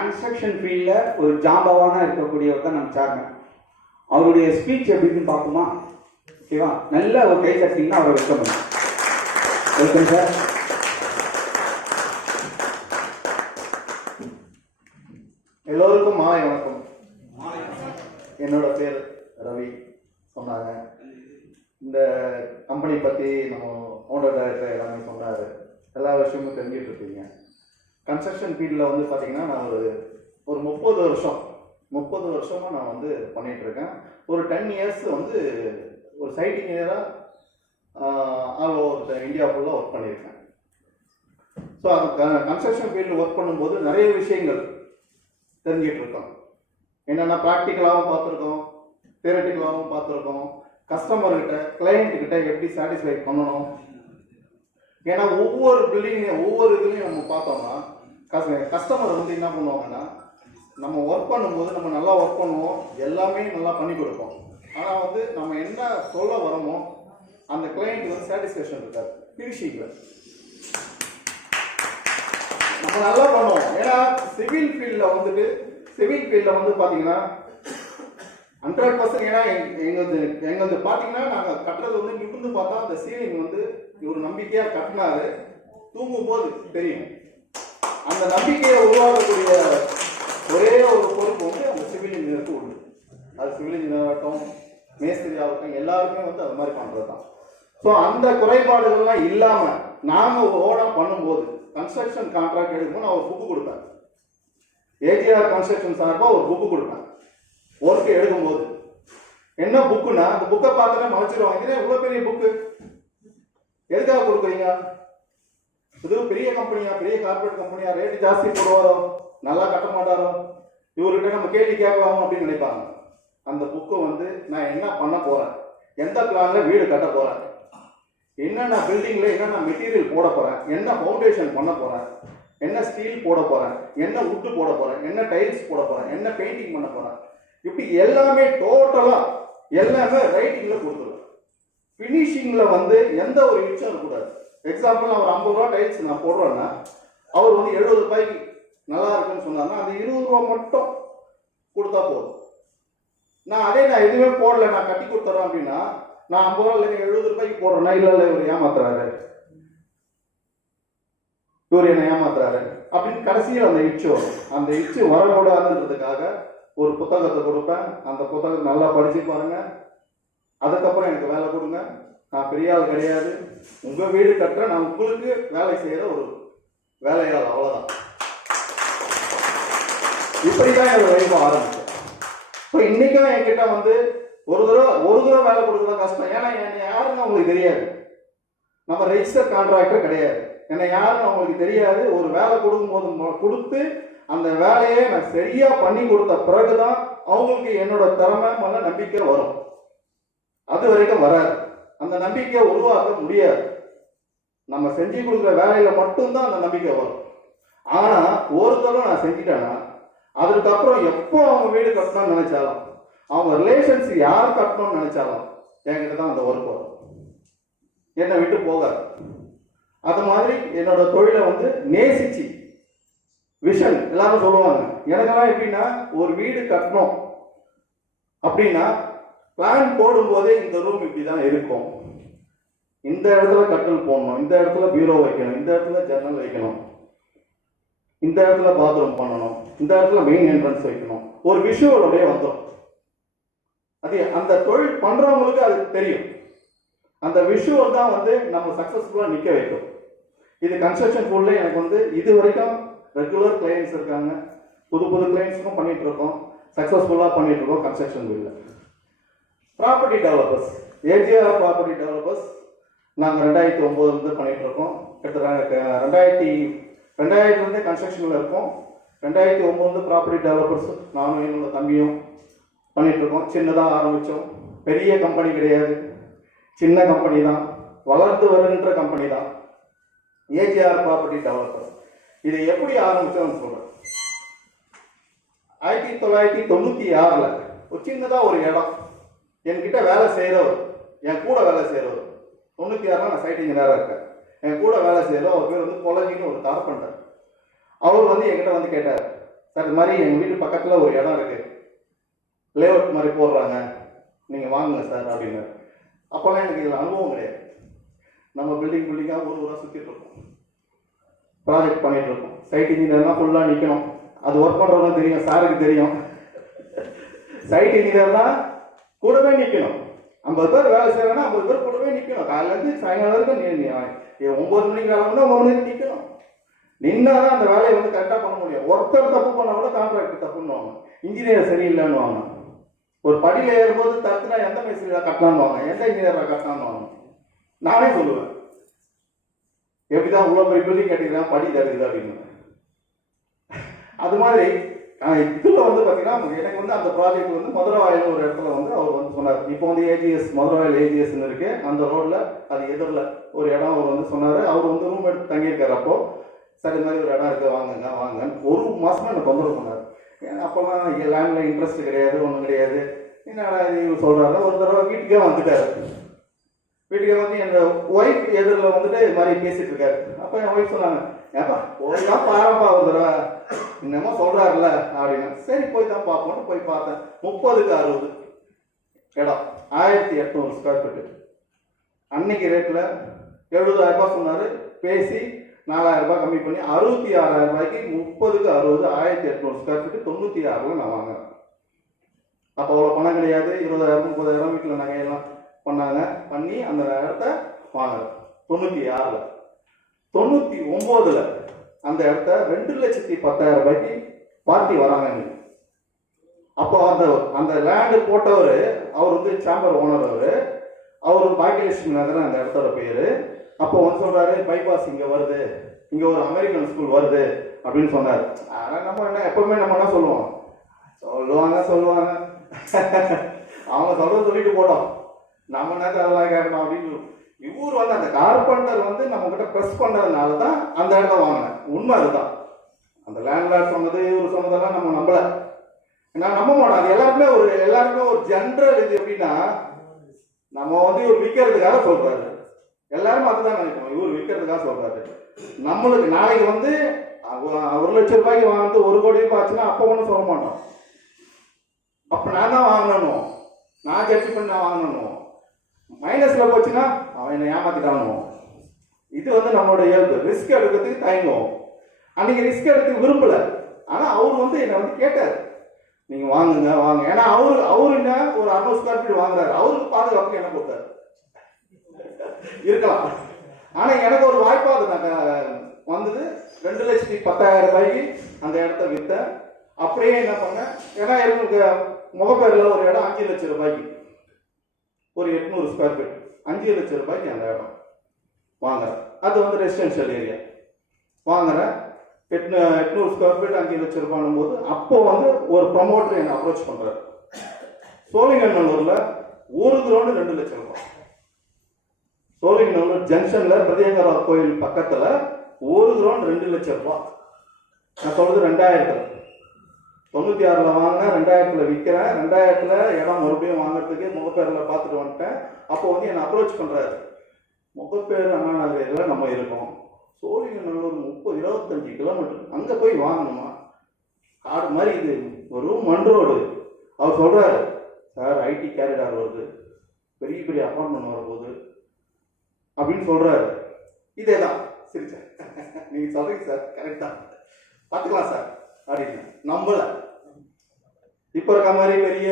Construction ஃபீல்டில் ஒரு ஜாம்பவானா இருக்கக்கூடியவர் தான் நம்ம சேர்மன். அவருடைய ஸ்பீச் எப்படின்னு பார்ப்போமா? ஓகேவா? நல்ல ஒரு கை தட்டிங்கன்னா அவரை வெல்கம் பண்ணுங்க. Welcome sir. எல்லோருக்கும் மாலை வணக்கம். என்னோட பேர் ரவி. சொன்னாங்க இந்த கம்பெனி பற்றி நம்ம ஓனர் டைரக்டர் எல்லாமே சொன்னார். எல்லா விஷயமும் தெரிஞ்சிட்டு இருக்கீங்க. கன்ஸ்ட்ரக்ஷன் ஃபீல்டில் வந்து பார்த்தீங்கன்னா நான் ஒரு 30 வருஷமாக நான் வந்து பண்ணிகிட்ருக்கேன். ஒரு 10 இயர்ஸ் வந்து ஒரு சைட் இன்ஜினியராக ஆல் ஓவர் இந்தியா ஃபுல்லாக ஒர்க் பண்ணியிருக்கேன். ஸோ அது கன்ஸ்ட்ரக்ஷன் ஃபீல்டில் ஒர்க் பண்ணும்போது நிறைய விஷயங்கள் தெரிஞ்சிட்டு இருக்கோம். என்னென்னா ப்ராக்டிக்கலாகவும் பார்த்துருக்கோம், தியரட்டிக்கலாகவும் பார்த்துருக்கோம். கஸ்டமர்கிட்ட கிளையண்ட்டுக்கிட்ட எப்படி சாட்டிஸ்ஃபை பண்ணணும். ஏன்னா ஒவ்வொரு பில்டிங் ஒவ்வொரு இதுலையும் நம்ம பார்த்தோம்னா கஸ்டமர் வந்து என்ன பண்ணுவாங்கன்னா, நம்ம ஒர்க் பண்ணும்போது நம்ம நல்லா ஒர்க் பண்ணுவோம், எல்லாமே நல்லா பண்ணி கொடுப்போம். ஆனால் வந்து நம்ம என்ன சொல்ல வரோமோ அந்த கிளையண்ட் வந்து சாட்டிஸ்ஃபேக்ஷன் இருக்காது. ஃபினிஷிங்கில் நம்ம நல்லா பண்ணுவோம். ஏன்னா சிவில் ஃபீல்டில் வந்து பார்த்தீங்கன்னா 100%. ஏன்னா எங்களது பார்த்தீங்கன்னா நாங்கள் கட்டுறது வந்து நிமிர்ந்து பார்த்தா அந்த சீலிங் வந்து ஒரு நம்பிக்கையாக கட்டினாரு. தூங்கும் போது தெரியும். அந்த நம்பிக்கையை உருவாக்கக்கூடிய ஒரே ஒரு பொறுப்பு வந்து அந்த சிவில் இன்ஜினியருக்கு உண்டு. அது சிவில் இன்ஜினியர் ஆகட்டும், மேஸ்திரி ஆகட்டும், எல்லாருமே வந்து அது மாதிரி பண்ணுறது தான். ஸோ அந்த குறைபாடுகள்லாம் இல்லாமல் நாங்கள் ஓடாக பண்ணும்போது கன்ஸ்ட்ரக்ஷன் கான்ட்ராக்ட் எடுக்கும்போது நான் ஒரு புக்கு கொடுப்பேன். ஏஜிஆர் கன்ஸ்ட்ரக்ஷன் சார்பாக ஒரு புக்கு கொடுப்பேன். ஒர்க்கு எடுக்கும்போது என்ன புக்குன்னா, அந்த புக்கை பார்த்தோன்னே மறைச்சிடுவாங்க. இதே இவ்வளோ பெரிய புக்கு எதுக்காக கொடுக்குறீங்க? இது பெரிய கம்பெனியா, பெரிய கார்பரேட் கம்பெனியா, ரேட்டு ஜாஸ்தி போடுவாரோ, நல்லா கட்ட மாட்டாரோ, இவர்கிட்ட நம்ம கேள்வி கேட்கலாமோ அப்படின்னு நினைப்பாங்க. அந்த புக்கு வந்து நான் என்ன பண்ண போறேன், எந்த பிளான்ல வீடு கட்ட போறேன், என்னென்ன பில்டிங்ல என்னென்ன மெட்டீரியல் போட போறேன், என்ன ஃபவுண்டேஷன் பண்ண போறேன், என்ன ஸ்டீல் போட போறேன், என்ன உட்டு போட போறேன், என்ன டைல்ஸ் போட போறேன், என்ன பெயிண்டிங் பண்ண போறேன், இப்படி எல்லாமே டோட்டலா எல்லாமே ரைட்டிங்ல கொடுத்துருவேன். பினிஷிங்ல வந்து எந்த ஒரு இஷ்டம் இருக்கக்கூடாது. எக்ஸாம்பிள் நான் ஒரு 50 ரூபா டைல்ஸ் நான் போடுறேன்னா அவர் வந்து 70 ரூபாய்க்கு நல்லா இருக்குன்னு சொன்னார்னா அந்த 20 ரூபா மட்டும் கொடுத்தா போதும். நான் எதுவுமே போடல, நான் கட்டி கொடுத்துறேன் அப்படின்னா நான் 50 ரூபா இல்லைங்க 70 ரூபாய்க்கு போடுறேன்னா இல்லை இவர் ஏமாத்துறாரு, இவர் என்ன ஏமாத்துறாரு அப்படின்னு கடைசியில் அந்த இச்சு வரக்கூடாதுன்றதுக்காக ஒரு புத்தகத்தை கொடுப்பேன். அந்த புத்தகத்தை நல்லா படிச்சு பாருங்க. அதுக்கப்புறம் எனக்கு வேலை கொடுங்க. நான் பெரிய ஆள் கிடையாது. உங்க வீடு கட்டுற நான் உங்களுக்கு வேலை செய்யற ஒரு வேலையாள், அவ்வளவுதான். இப்படிதான் என்னோட லைஃப் ஆரம்பிச்சேன். இப்போ இன்னைக்கும் என்கிட்ட வந்து ஒரு தடவை வேலை கொடுக்குறது கஷ்டம். ஏன்னா என்னை யாருன்னு உங்களுக்கு தெரியாது. நம்ம ரெஜிஸ்டர் கான்ட்ராக்டர் கிடையாது. என்னை யாருன்னு அவங்களுக்கு தெரியாது. ஒரு வேலை கொடுத்து அந்த வேலையை நான் சரியா பண்ணி கொடுத்த பிறகுதான் அவங்களுக்கு என்னோட திறமை மேல நம்பிக்கை வரும். அது வரைக்கும் வராது. அந்த நம்பிக்கையை உருவாக்க முடியாது. நம்ம செஞ்சு கொடுக்குற வேலையில மட்டும்தான் அந்த நம்பிக்கை வரும். ஆனா ஒரு தடவை நான் செஞ்சுட்டேன்னா அதுக்கப்புறம் எப்போ அவங்க வீடு கட்டணும்னு நினைச்சாலும், அவங்க ரிலேஷன்ஸ் யார் கட்டணும்னு நினைச்சாலும் என்கிட்ட தான் அந்த ஒர்க் வரும். என்னை விட்டு போகாது. அது மாதிரி என்னோட தொழிலை வந்து நேசிச்சு விஷன் எல்லாரும் சொல்லுவாங்க. எனக்கெல்லாம் எப்படின்னா, ஒரு வீடு கட்டணும் அப்படின்னா பிளான் போடும்போதே இந்த ரூம் இப்படிதான் இருக்கும், இந்த இடத்துல கட்டில் போடணும், இந்த இடத்துல பீரோ வைக்கணும், இந்த இடத்துல ஜன்னல் வைக்கணும், இந்த இடத்துல பாத்ரூம் பண்ணணும், இந்த இடத்துல மெயின் என்ட்ரன்ஸ் வைக்கணும், ஒரு விஷுவலோடய வந்துடும். அது அந்த தொழில் பண்றவங்களுக்கு அது தெரியும். அந்த விஷுவல் தான் வந்து நம்ம சக்சஸ்ஃபுல்லா நிக்க வைக்கும். இது கன்ஸ்ட்ரக்ஷன் ஃபீல்ட்ல எனக்கு வந்து இது வரைக்கும் ரெகுலர் கிளையன்ஸ் இருக்காங்க. புது கிளையன்ஸுக்கும் பண்ணிட்டு இருக்கோம், சக்சஸ்ஃபுல்லா பண்ணிட்டு இருக்கோம். கன்ஸ்ட்ரக்ஷன் ஃபீல்ட்ல property developers, AGR property developers நாங்கள் 2009 பண்ணிட்டு இருக்கோம். கிட்டத்தட்ட 2000 கன்ஸ்ட்ரக்ஷன்ல இருக்கோம். 2009 ப்ராப்பர்ட்டி டெவலப்பர்ஸ் நானும் என்னோட தம்பியும் பண்ணிட்டு இருக்கோம். சின்னதாக ஆரம்பித்தோம், பெரிய கம்பெனி கிடையாது, சின்ன கம்பெனி தான், வளர்ந்து வருகின்ற கம்பெனி தான் ஏஜிஆர் ப்ராப்பர்ட்டி டெவலப்பர்ஸ். இதை எப்படி ஆரம்பிச்சோம்னு சொல்றேன். 1996 ஒரு சின்னதா ஒரு இடம், என்கிட்ட வேலை செய்யறவர், என் கூட வேலை செய்யறவர், 96 நான் சைட் இன்ஜினியரா இருக்கேன். என் கூட வேலை செய்யறவர் அவர் பேர் வந்து கொலஞ்சின்னு ஒரு கார்பெண்டர். அவர் வந்து என்கிட்ட வந்து கேட்டார், சார் இது மாதிரி எங்கள் வீட்டு பக்கத்தில் ஒரு இடம் இருக்குது, லேஅவுட் மாதிரி போடுறாங்க, நீங்கள் வாங்குங்க சார் அப்படின்னு. அப்போல்லாம் எனக்கு இதில் அனுபவம் கிடையாது. நம்ம பில்டிங்காக ஒரு ஊராக சுற்றிட்டு இருக்கோம், ப்ராஜெக்ட் பண்ணிட்டு இருக்கோம். சைட் இன்ஜினியர்லாம் ஃபுல்லாக நிற்கணும். அது ஒர்க் பண்ணுறவங்க தெரியும், சாருக்கு தெரியும். சைட் இன்ஜினியர்லாம் கூடவே நிற்கணும். 50 பேர் வேலை செய்யறேன்னா 50 பேர் கூடவே நிற்கணும். காலையிலேருந்து சாயங்காலம் வரைக்கும் 9 மணிக்கு வேலை பண்ணால் 9 மணிக்கு நிற்கணும். நின்னாதான் அந்த வேலையை வந்து கரெக்டாக பண்ண முடியும். ஒருத்தர் தப்பு பண்ண கூட கான்ட்ராக்டர் தப்புன்னுவாங்க, இன்ஜினியர் சரியில்லைன்னு. ஒரு படியில் ஏறும்போது தத்துனா எந்த மேஸ்திரியா கட்டலான்னு, எந்த இன்ஜினியராக கட்டலான்னு நானே சொல்லுவேன். எப்படிதான் உள்ள போய் பில்டிங் கட்டிக்கலாம் படி தருகுது அப்படின்னு. அது மாதிரி இதுல வந்து பாத்தீங்கன்னா எனக்கு வந்து அந்த ப்ராஜெக்ட் வந்து மதுரவாயில் ஒரு இடத்துல வந்து அவர் வந்து சொன்னார். இப்போ வந்து ஏஜிஎஸ் மதுரவாயில் ஏஜிஎஸ்ன்னு இருக்கு, அந்த ரோட்ல அது எதிரில் ஒரு இடம் அவர் வந்து சொன்னாரு. அவர் வந்து ரூம் எடுத்து தங்கியிருக்காரு. அப்போ சரி இது மாதிரி ஒரு இடம் இருக்கு, வாங்குங்க வாங்கன்னு ஒரு மாசமா எனக்கு தொந்தரவு பண்ணாரு. ஏன்னா அப்போல்லாம் லேண்ட்ல இன்ட்ரெஸ்ட் கிடையாது, ஒன்றும் கிடையாது. என்னடா இது சொல்றாரு. ஒரு தடவை வீட்டுக்கே வந்துட்டாரு. வீட்டுக்கு வந்து என் ஒய்ஃப் எதிரில் வந்துட்டு இது மாதிரி பேசிட்டு இருக்காரு. அப்போ என் ஒய்ஃப் சொன்னாங்க, ஏப்பா போய் தான் பாருப்பா ஒரு தடவை, என்னமோ சொல்றாருல்ல அப்படின்னு. சரி போய் தான் பார்ப்போம்னு போய் பார்த்தேன். 30க்கு 60 இடம், 1800 ஸ்கொயர் ஃபீட்டு. அன்னைக்கு ரேட்டில் 70,000 ரூபாய் சொன்னாரு. பேசி 4,000 ரூபாய் கம்மி பண்ணி 66,000 ரூபாய்க்கு 30க்கு 60 1800 ஸ்கொயர் ஃபீட்டு 96ல் நான் வாங்கினேன். அப்போ அவ்வளோ பணம் கிடையாது. 20,000 30,000 வீட்டில் நகையெல்லாம் பண்ணாங்க. பண்ணி அந்த இடத்த வாங்கினேன் 96ல். 99ல் அந்த இடத்த 2,10,000 ரூபாய்க்கு பார்ட்டி வராங்க. அப்போ அந்த லேண்டு போட்டவர் அவர் வந்து சேம்பர் ஓனர். அவர் பாக்கியலட்சுமி நகர் அந்த இடத்தோட பேரு. அப்போ வந்து சொல்றாரு, பைபாஸ் இங்க வருது, இங்க ஒரு அமெரிக்கன் ஸ்கூல் வருது அப்படின்னு சொன்னார். ஆனால் நம்ம என்ன எப்பவுமே நம்ம என்ன சொல்லுவோம், சொல்லுவாங்க அவங்க சொல்றது சொல்லிட்டு போட்டோம், நம்ம நேரத்தில் அதெல்லாம் கேட்கணும் அப்படின்னு. இவர் வந்து அந்த கார்பெண்டர் வந்து நம்ம கிட்ட ப்ரெஸ் பண்ணதுனால தான் அந்த இடத்த வாங்கினேன். உண்மை அதுதான். அந்த லேண்ட்லார்ட் சொன்னது இவர் சொன்னதெல்லாம் நம்ம நம்பல. நான் நம்ப மாட்டோம். அது எல்லாருமே ஒரு ஜென்ரல் இது எப்படின்னா, நம்ம வந்து இவர் விற்கிறதுக்காக சொல்றாரு, எல்லாரும் அதுதான் நினைப்போம். இவர் விற்கிறதுக்காக சொல்றாரு. நம்மளுக்கு நாளைக்கு வந்து 1 லட்சம் ரூபாய்க்கு வாங்கிட்டு 1 கோடி ரூபாய் ஆச்சுன்னா அப்போ ஒன்றும் சொல்ல மாட்டோம். அப்போ நான் தான் வாங்கணும், நான் ஜட்ஜ் பண்ணி நான் வாங்கணும். மைனஸ்ல போச்சுன்னா அவன் என்னை ஏமாத்திட்டானோ. இது வந்து நம்மளோட இயல்பு. ரிஸ்க் எடுக்கிறதுக்கு தயங்குவோம். அன்னைக்கு ரிஸ்க் எடுத்து விரும்பல. ஆனா அவர் வந்து என்னை வந்து கேட்டார், நீங்க வாங்குங்க வாங்க. ஏன்னா அவரு என்ன ஒரு 600 ஸ்கொயர் ஃபீட் வாங்குறாரு. அவருக்கு பாதுகாப்பு என்ன கொடுத்தாரு இருக்கலாம். ஆனா எனக்கு ஒரு வாய்ப்பா அது வந்தது. 2,10,000 ரூபாய்க்கு அந்த இடத்த வித்த. அப்படியே என்ன பண்ணேன், ஏன்னா எனக்கு முகப்பேரில் ஒரு இடம் 5 லட்சம் ரூபாய்க்கு, ஒரு 800 ஸ்கொயர் ஃபீட் 5 லட்சம் ரூபாய்க்கு அந்த இடம் வாங்குறேன். அது வந்து ரெசிடென்ஷியல் ஏரியா வாங்குறேன். 800 ஸ்கொயர் ஃபீட் 5 லட்சம் ரூபாய் போது அப்போ வந்து ஒரு ப்ரமோட்டர் என்னை அப்ரோச் பண்றாரு. சோழிங்கநல்லூர்ல ஒரு கிரவுண்டு 2 லட்சம் ரூபாய். சோழிங்கநல்லூர் ஜங்ஷன்ல பிரதியங்கரா கோயில் பக்கத்துல ஒரு கிரவுண்ட் 2 லட்சம் ரூபாய். நான் சொல்றது 2000 96ல் வாங்கினேன், 2000ல் விற்கிறேன். 2000ல் இடம் மறுபடியும் வாங்குறதுக்கு முகப்பேரில் பார்த்துட்டு வந்துட்டேன். அப்போ வந்து என்னை அப்ரோச் பண்ணுறாரு, முகப்பேர் அண்ணா நகரில் நம்ம இருக்கோம், சோழிங்கநல்லூர் 25 கிலோமீட்டர், அங்கே போய் வாங்கணுமா, காடு மாதிரி இது, ஒரு மண் ரோடு. அவர் சொல்கிறாரு, சார் ஐடி கேரிடார் வருது, பெரிய பெரிய அப்பார்ட்மெண்ட் வரப்போகுது அப்படின்னு சொல்கிறாரு. இதே தான் சிரிச்சேன். நீங்கள் சொல்கிறீங்க சார், கரெக்ட் தான், பார்த்துக்கலாம் சார் அப்படின்னு. நம்பல. இப்போ இருக்க மாதிரி பெரிய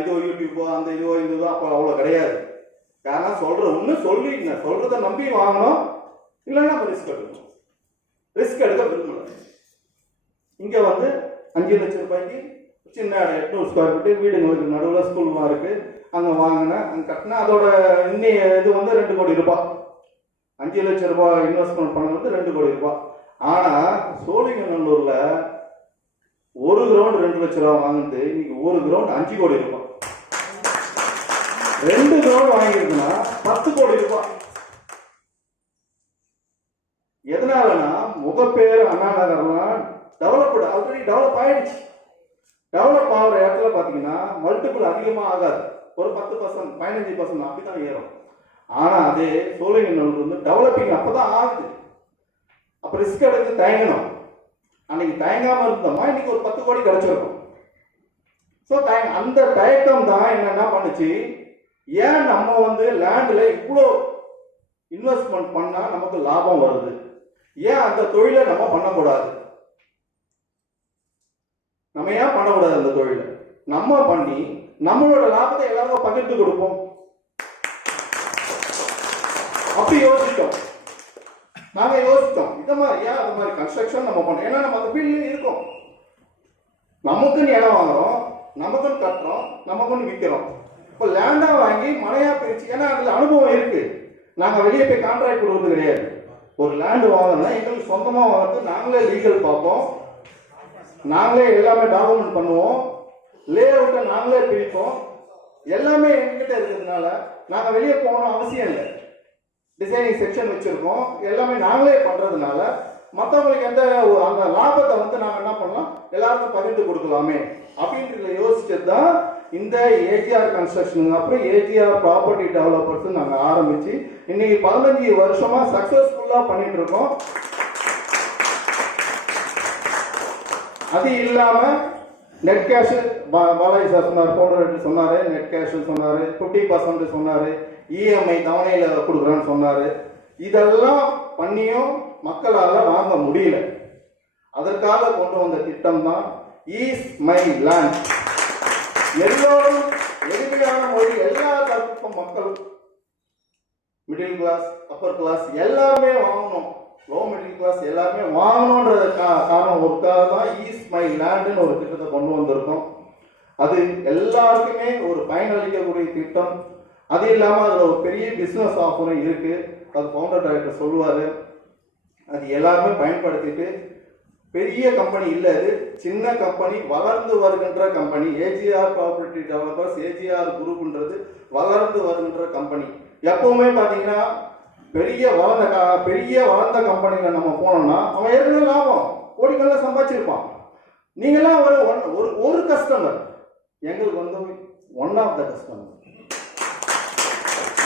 இதோ யூடியூப்போ அந்த இதுவோ இதுவோ அப்போ அவ்வளோ கிடையாது. காரணம் ஒன்று சொல்லி சொல்றதை நம்பி வாங்கணும், இல்லைன்னா நம்ம ரிஸ்க் எடுக்கணும். ரிஸ்க் எடுக்க விரும்பல. இங்க வந்து 5 லட்சம் ரூபாய்க்கு சின்ன 800 ஸ்கொயர் ஃபீட்டு வீடுங்களுக்கு நடுவில் ஸ்கூல்லாம் இருக்கு, அங்கே வாங்கினேன். அங்கே கட்டினா அதோட இன்னி இது வந்து 2 கோடி ரூபாய். 5 லட்சம் ரூபாய் இன்வெஸ்ட்மெண்ட் பண்ணது வந்து 2 கோடி ரூபாய். ஆனா சோழிங்கநல்லூர்ல ஒரு கிரவுண்ட் 2 லட்சம் ரூபாய் வாங்குது, இன்னைக்கு ஒரு கிரவுண்ட் 5 கோடி ரூபாய். 2 கிரவுண்ட் வாங்கியிருக்குன்னா 10 கோடி ரூபாய். எதனாலனா முகப்பேர் அண்ணா நகர்லாம் டெவலப்டு, ஆல்ரெடி டெவலப் ஆயிடுச்சு. டெவலப் ஆகிற இடத்துல பார்த்தீங்கன்னா மல்டிபிள் அதிகமாக ஆகாது, ஒரு 10% 15% அப்படிதான் ஏறும். ஆனா அதே சோழிங்கநல்லூர் வந்து டெவலப்பிங் அப்பதான் ஆகுது. அப்ப ரிஸ்க் எடுத்து தயங்கணும். அன்னைக்கு தயங்காம இருந்தோமா இன்னைக்கு ஒரு 10 கோடி கிடைச்சிருக்கும். ஸோ அந்த தயக்கம் தான் என்ன பண்ணுச்சு, ஏன் நம்ம வந்து லேண்ட்ல இவ்வளோ இன்வெஸ்ட்மெண்ட் பண்ணா நமக்கு லாபம் வருது, ஏன் அந்த தொழிலை நம்ம பண்ணக்கூடாது, நம்ம ஏன் பண்ணக்கூடாது அந்த தொழிலை நம்ம பண்ணி நம்மளோட லாபத்தை எல்லாருக்கும் பகிர்ந்து கொடுப்போம். அப்படி யோசிச்சோம், நாங்க யோசிச்சோம் இந்த மாதிரி ஏன் அது மாதிரி கன்ஸ்ட்ரக்ஷன் நம்ம பண்றோம். ஏன்னா நம்ம அந்த ஃபீல்ட்லயே இருக்கோம், நமக்குன்னு இடம் வாங்குறோம், நமக்குன்னு கட்டுறோம், நமக்குன்னு விற்கிறோம். இப்போ லேண்டா வாங்கி மனையா பிரிச்சு, ஏன்னா அதுல அனுபவம் இருக்கு. நாங்க வெளியே போய் கான்ட்ராக்ட் கொடுக்கறது கிடையாது. ஒரு லேண்ட் வாங்கணும்னா எங்களுக்கு சொந்தமா வாங்குறது, நாங்களே லீகல் பார்ப்போம், நாங்களே எல்லாமே டாக்குமெண்ட் பண்ணுவோம், லே அவுட்டை நாங்களே பிரிப்போம், எல்லாமே எங்ககிட்ட இருக்கிறதுனால நாங்க வெளியே போகணும் அவசியம் இல்லை. டிசைனிங் செக்ஷன் வச்சிருக்கோம், எல்லாமே நாங்களே பண்றதுனால மற்றவங்களுக்கு எந்த அந்த லாபத்தை வந்து நாங்கள் என்ன பண்ணலாம், எல்லாருக்கும் பகிர்ந்து கொடுக்கலாமே அப்படின்றத யோசிச்சது தான் இந்த ஏஜிஆர் கன்ஸ்ட்ரக்ஷன், அப்புறம் ஏஜிஆர் ப்ராப்பர்ட்டி டெவலப்பர்ஸ் நாங்கள் ஆரம்பிச்சு இன்னைக்கு 15 வருஷமா சக்சஸ்ஃபுல்லா பண்ணிட்டு இருக்கோம். அது இல்லாம நெட் கேஷ் பாலாஜி சார் சொன்னார், பவுண்டர் சொன்னாரு, நெட் கேஷ் சொன்னாரு, 50% சொன்னாரு, இஎம்ஐ தவணையில கொடுக்குறேன்னு சொன்னாரு. இதெல்லாம் பண்ணியும் மக்களால வாங்க முடியல. அதற்காக கொண்டு வந்த திட்டம் தான் ஈஸ் மை லேண்ட். எல்லோரும் எளிமையான மொழி, எல்லா தரப்பு மக்கள், மிடில் கிளாஸ், அப்பர் கிளாஸ் எல்லாருமே வாங்கணும், லோ மிடில் கிளாஸ் எல்லாருமே வாங்கணும்ன்றது காரணம் ஒருக்காக தான் ஈஸ் மை லேண்ட்னு ஒரு திட்டத்தை கொண்டு வந்திருக்கோம். அது எல்லாருக்குமே ஒரு பயனளிக்கக்கூடிய திட்டம். அது இல்லாமல் அதில் ஒரு பெரிய பிஸ்னஸ் ஆஃபரும் இருக்கு, அது ஃபவுண்டர் டைரக்டர் சொல்லுவார். அது எல்லாருமே பயன்படுத்திட்டு, பெரிய கம்பெனி இல்லை, அது சின்ன கம்பெனி, வளர்ந்து வருகின்ற company. AGR property developers, AGR குரூப்ன்றது வளர்ந்து வருகின்ற கம்பெனி. எப்பவுமே பார்த்தீங்கன்னா பெரிய வளர்ந்த கம்பெனியில் நம்ம போனோம்னா அவன் ஏற்கனவே லாபம் கோடிக்கணக்கில் சம்பாதிச்சிருப்பான். நீங்களாம் ஒரு கஸ்டமர், எங்களுக்கு வந்து ஒன் ஆஃப் த கஸ்டமர்.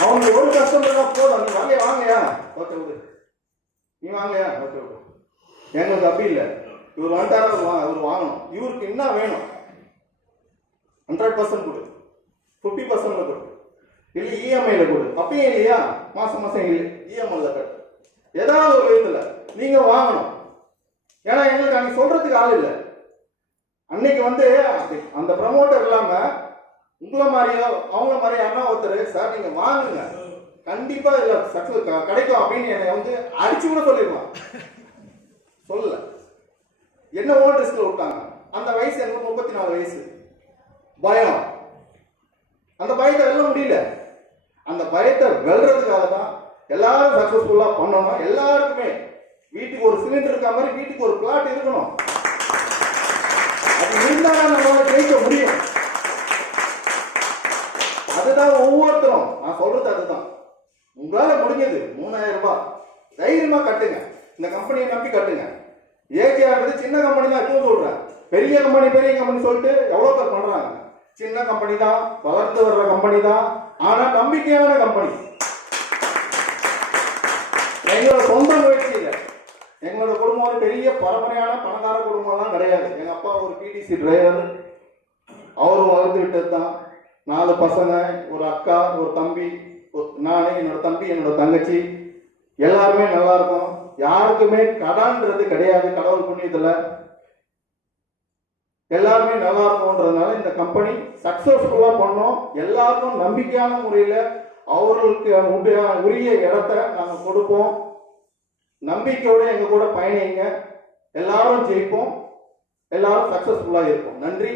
அவங்க ஒரு கஸ்டமர் தான் போதும், நீ வாங்கயா ஓகே விடு, நீ வாங்கயா ஓகே விடு. எங்களுக்கு அப்படி இல்லை, இவர் வந்துட்டாரா இவர் வாங்கணும், இவருக்கு என்ன வேணும் 100% கொடு, 50% கொடு, இல்லை இஎம்ஐல கொடு, அப்பயும் இல்லையா மாசம் மாசம் இல்லை இஎம்ஐல கட்டு, ஏதாவது ஒரு விதத்துல நீங்க வாங்கணும். ஏன்னா எங்களுக்கு அன்னைக்கு சொல்றதுக்கு ஆள் இல்லை. அன்னைக்கு வந்து அந்த ப்ரமோட்டர் இல்லாம உங்களை மாதிரியோ அவங்கள மாதிரியோ அண்ணா ஒருத்தர் சார் நீங்க வாங்குங்க கண்டிப்பா இதுல சக்சஸ் கிடைக்கும் அப்படின்னு என்னை வந்து அடிச்சு கூட சொல்லிருக்கலாம். சொல்லல, என்ன ஓன் ரிஸ்க்ல விட்டாங்க. அந்த வயசு எனக்கு 34 வயசு, பயம், அந்த பயத்தை வெல்ல முடியல. அந்த பயத்தை வெல்றதுக்காக தான் எல்லாரும் சக்சஸ்ஃபுல்லா பண்ணணும். எல்லாருக்குமே வீட்டுக்கு ஒரு சிலிண்டர் இருக்க மாதிரி வீட்டுக்கு ஒரு பிளாட் இருக்கணும். அது இருந்தாலும் நம்மளால ஜெயிக்க முடியும். அதுதான் ஒவ்வொருத்தரும் நான் சொல்றது. அதுதான் உங்களால முடிஞ்சது 3000 ரூபாய் தைரியமா கட்டுங்க, இந்த கம்பெனியை நம்பி கட்டுங்க. ஏஜிஆர் சின்ன கம்பெனி தான், எப்பவும் சொல்றேன். பெரிய கம்பெனி சொல்லிட்டு எவ்வளவு பேர் பண்றாங்க. சின்ன கம்பெனி தான், வளர்ந்து வர்ற கம்பெனி தான், ஆனா நம்பிக்கையான கம்பெனி. எங்களோட சொந்த முயற்சி இல்லை. எங்களோட குடும்பம் பெரிய பரம்பரையான பணக்கார குடும்பம்லாம் கிடையாது. எங்க அப்பா ஒரு டிடிசி டிரைவர், அவரும் வளர்ந்து விட்டது தான். 4 பசங்க, ஒரு அக்கா, ஒரு தம்பி, நானே, என்னோட தம்பி, என்னோட தங்கச்சி, எல்லாருமே நல்லா இருக்கும். யாருக்குமே கடன்றது கிடையாது. கடவுள் புண்ணியத்துல எல்லாருமே நல்லா இருக்கும்ன்றதுனால இந்த கம்பெனி சக்சஸ்ஃபுல்லா பண்ணோம். எல்லாருக்கும் நம்பிக்கையான முறையில அவர்களுக்கு உரிய இடத்தை நாங்க கொடுப்போம். நம்பிக்கையோட எங்க கூட பயணிங்க, எல்லாரும் ஜெயிப்போம், எல்லாரும் சக்சஸ்ஃபுல்லா இருப்போம். நன்றி.